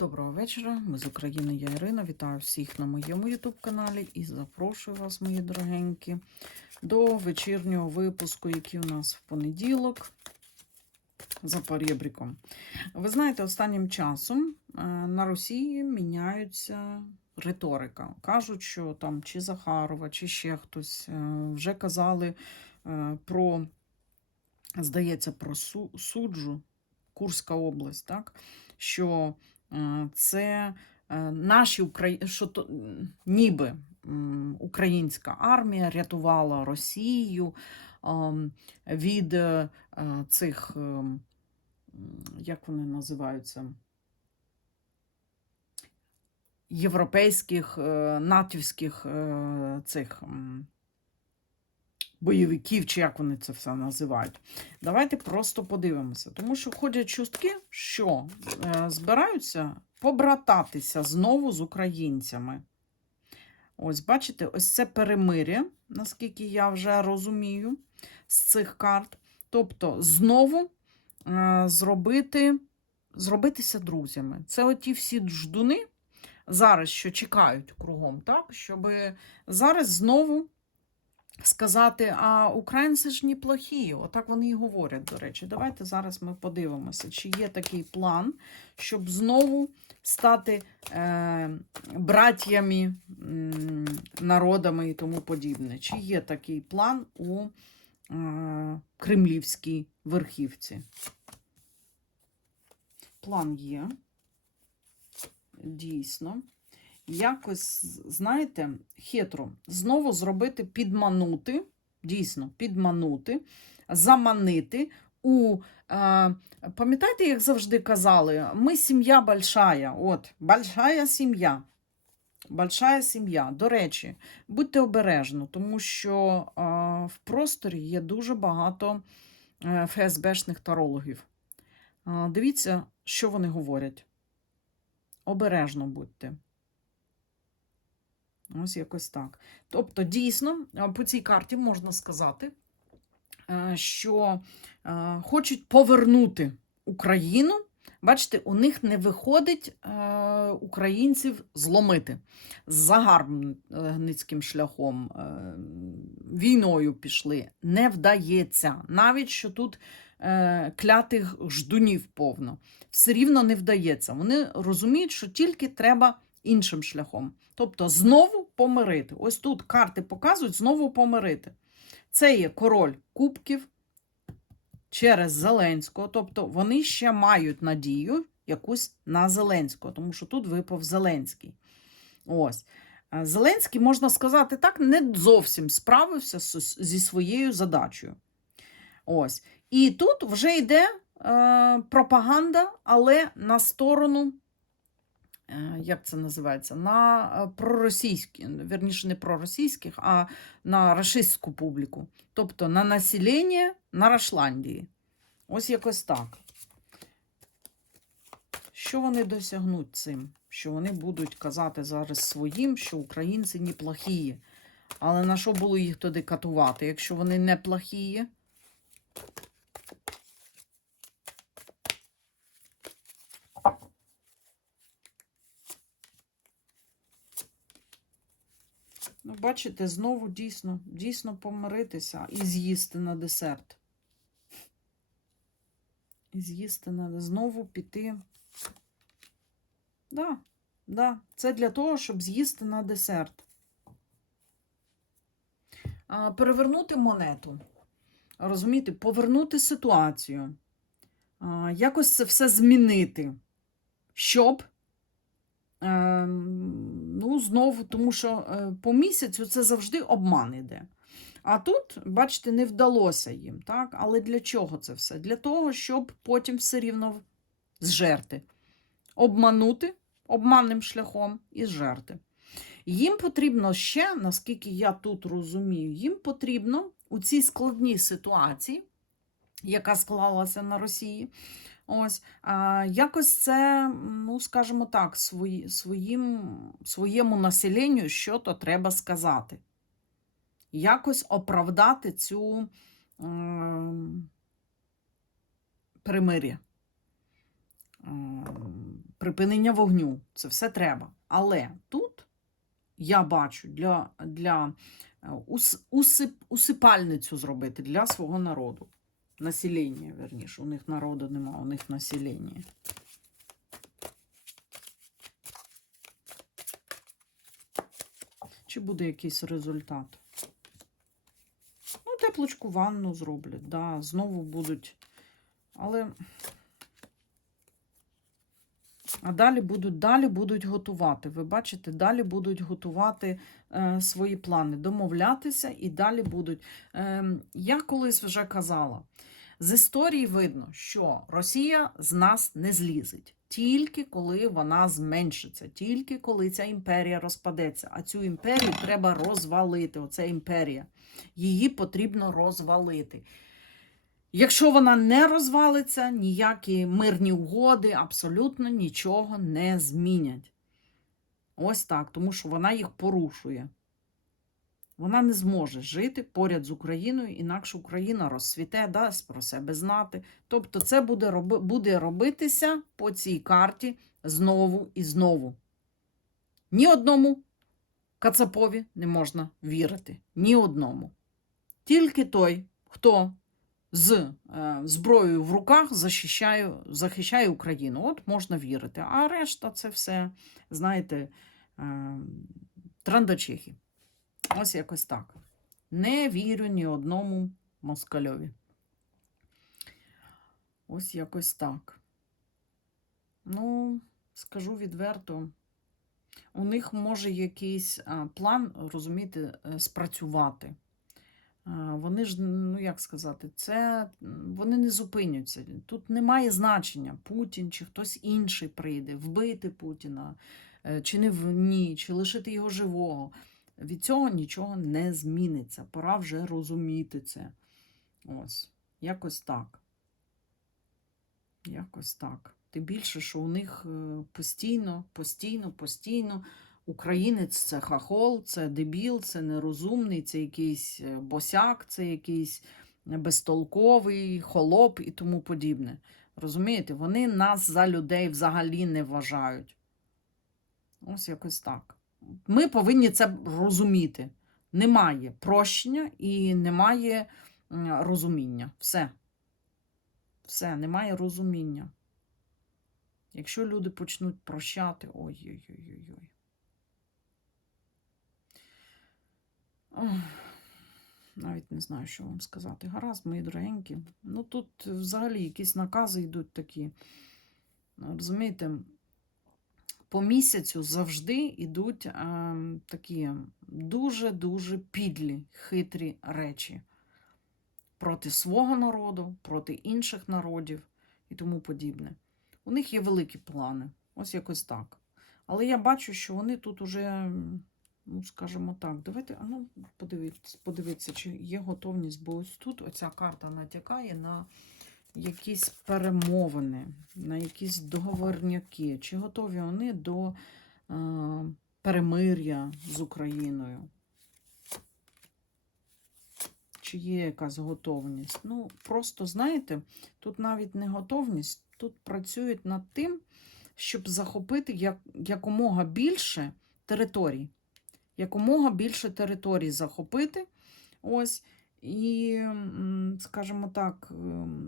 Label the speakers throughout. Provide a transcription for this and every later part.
Speaker 1: Доброго вечора. Ми з України, я Ірина. Вітаю всіх на моєму YouTube-каналі і запрошую вас, мої дорогенькі, до вечірнього випуску, який у нас в понеділок за поребриком. Ви знаєте, останнім часом е, на Росії міняється риторика. Кажуть, що там чи Захарова, чи ще хтось е, вже казали е, про, здається, про суджу, Курська область, так? що це е, наші Украї... що то, ніби українська армія рятувала Росію ем, від е, е, цих, ем, як вони називаються, європейських, е, натівських е, цих бойовиків, чи як вони це все називають. Давайте просто подивимося. Тому що ходять чутки, що е, збираються побрататися знову з українцями. Ось, бачите, ось це перемир'я, наскільки я вже розумію, з цих карт. Тобто, знову е, зробити, зробитися друзями. Це оті всі ждуни, зараз що чекають кругом, так? щоб зараз знову сказати, а українці ж неплохі. Отак вони і говорять, до речі. Давайте зараз ми подивимося, чи є такий план, щоб знову стати е, братьями, м, народами і тому подібне. Чи є такий план у е, кремлівській верхівці? План є. Дійсно. Якось, знаєте, хитро знову зробити, підманути, дійсно, підманути, заманити у. Е, пам'ятаєте, як завжди казали, ми сім'я большая. От, большая сім'я. Большая сім'я. До речі, будьте обережні, тому що е, в просторі є дуже багато е, ФСБшних тарологів. Дивіться, що вони говорять. Обережно будьте. Ось якось так. Тобто, дійсно, по цій карті можна сказати, е, що е, хочуть повернути Україну. Бачите, у них не виходить е, українців зломити з загарбницьким шляхом, е, війною пішли. Не вдається. Навіть що тут е, клятих ждунів повно. Все рівно не вдається. Вони розуміють, що тільки треба іншим шляхом. Тобто знову помирити. Ось тут карти показують знову помирити. Це є король кубків через Зеленського. Тобто вони ще мають надію якусь на Зеленського, тому що тут випав Зеленський. Ось. Зеленський, можна сказати так, не зовсім справився зі своєю задачею. Ось. І тут вже йде е, пропаганда, але на сторону як це називається, на е, проросійські, вірніше, не проросійських, а на рашистську публіку. Тобто на населення на Рашландії. Ось якось так. Що вони досягнуть цим? Що вони будуть казати зараз своїм, що українці не плохії. Але на що було їх туди катувати, якщо вони не плохії? Ну, бачите, знову дійсно, дійсно помиритися і з'їсти на десерт. І з'їсти на знову піти. Да, да, це для того, щоб з'їсти на десерт. А, перевернути монету. Розумієте, повернути ситуацію. А, якось це все змінити. Щоб Ем, ну, знову, тому що е, по місяцю це завжди обман іде. А тут, бачите, не вдалося їм. так? Але для чого це все? Для того, щоб потім все рівно зжерти. Обманути обманним шляхом і зжерти. Їм потрібно ще, наскільки я тут розумію, їм потрібно у цій складній ситуації, яка склалася на Росії, Ось якось це, ну скажімо так, свої, своїм, своєму населенню що то треба сказати. Якось оправдати цю е, примир'я. Е, припинення вогню. Це все треба. Але тут я бачу для, для е, усип, усипальницю зробити для свого народу. Населення, верніше. У них народу нема, у них населення. Чи буде якийсь результат? Ну, теплочку ванну зроблять, да, знову будуть. Але. А далі будуть, далі будуть готувати. Ви бачите, далі будуть готувати е, свої плани, домовлятися і далі будуть. Е, я колись вже казала, з історії видно, що Росія з нас не злізить. Тільки коли вона зменшиться, тільки коли ця імперія розпадеться. А цю імперію треба розвалити. Оця імперія. Її потрібно розвалити. Якщо вона не розвалиться, ніякі мирні угоди абсолютно нічого не змінять. Ось так, тому що вона їх порушує. Вона не зможе жити поряд з Україною, інакше Україна розцвіте, дасть про себе знати. Тобто, це буде, роби, буде робитися по цій карті знову і знову. Ні одному Кацапові не можна вірити. Ні одному. Тільки той, хто з е, зброєю в руках захищає, захищає Україну. От можна вірити. А решта це все, знаєте, е, трандачехи. Ось якось так. Не вірю ні одному москальові. Ось якось так. Ну, скажу відверто, у них може якийсь план, розумієте, е, спрацювати. Вони ж, ну як сказати, це вони не зупиняться. Тут немає значення, Путін чи хтось інший прийде, вбити Путіна, е, чи не в ні, чи лишити його живого. Від цього нічого не зміниться. Пора вже розуміти це. Ось, якось так. Якось так. Тим більше, що у них е, постійно, постійно, постійно українець це хахол, це дебіл, це нерозумний, це якийсь е, босяк, це якийсь безтолковий, холоп і тому подібне. Розумієте, вони нас за людей взагалі не вважають. Ось якось так. Ми повинні це розуміти. Немає прощення і немає розуміння. Все. Все, немає розуміння. Якщо люди почнуть прощати, ой-ой-ой-ой. Ох, Навіть не знаю, що вам сказати. Гаразд, мої дорогенькі. Ну тут взагалі якісь накази йдуть такі. Розумієте, по місяцю завжди йдуть е, такі дуже-дуже підлі, хитрі речі проти свого народу, проти інших народів і тому подібне. У них є великі плани, ось якось так. Але я бачу, що вони тут уже, ну, скажімо так, давайте ну, подивитися, подивитися, чи є готовність, бо ось тут оця карта натякає на якісь перемовини, на якісь договорняки, чи готові вони до е, перемир'я з Україною. Чи є якась готовність? Ну, просто, знаєте, тут навіть не готовність, тут працюють над тим, щоб захопити як, якомога більше територій. Якомога більше територій захопити. Ось, і, скажімо так,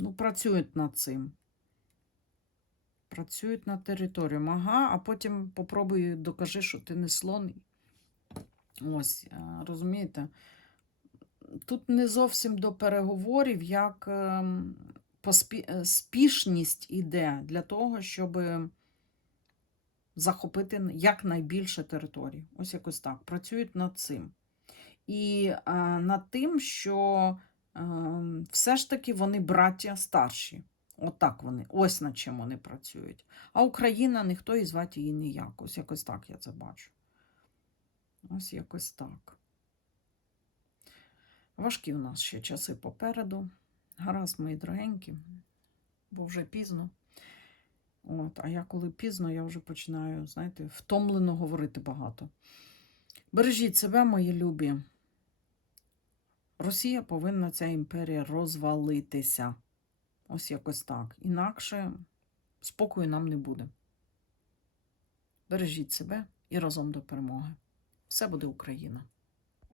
Speaker 1: ну, працюють над цим. Працюють над територією. Ага, а потім попробуй докажи, що ти не слон. Ось, е, розумієте? Тут не зовсім до переговорів, як ем, поспі... е, спішність іде для того, щоб захопити якнайбільше територій. Ось якось так. Працюють над цим. І е, над тим, що е, все ж таки вони браття старші. Отак вони, ось над чим вони працюють. А Україна ніхто і звати її ніяк. Ось якось так я це бачу. Ось якось так. Важкі у нас ще часи попереду. Гаразд, мої дорогенькі, бо вже пізно. От, а я коли пізно, я вже починаю, знаєте, втомлено говорити багато. Бережіть себе, мої любі. Росія повинна ця імперія розвалитися. Ось якось так. Інакше спокою нам не буде. бережіть себе і разом до перемоги. Все буде Україна!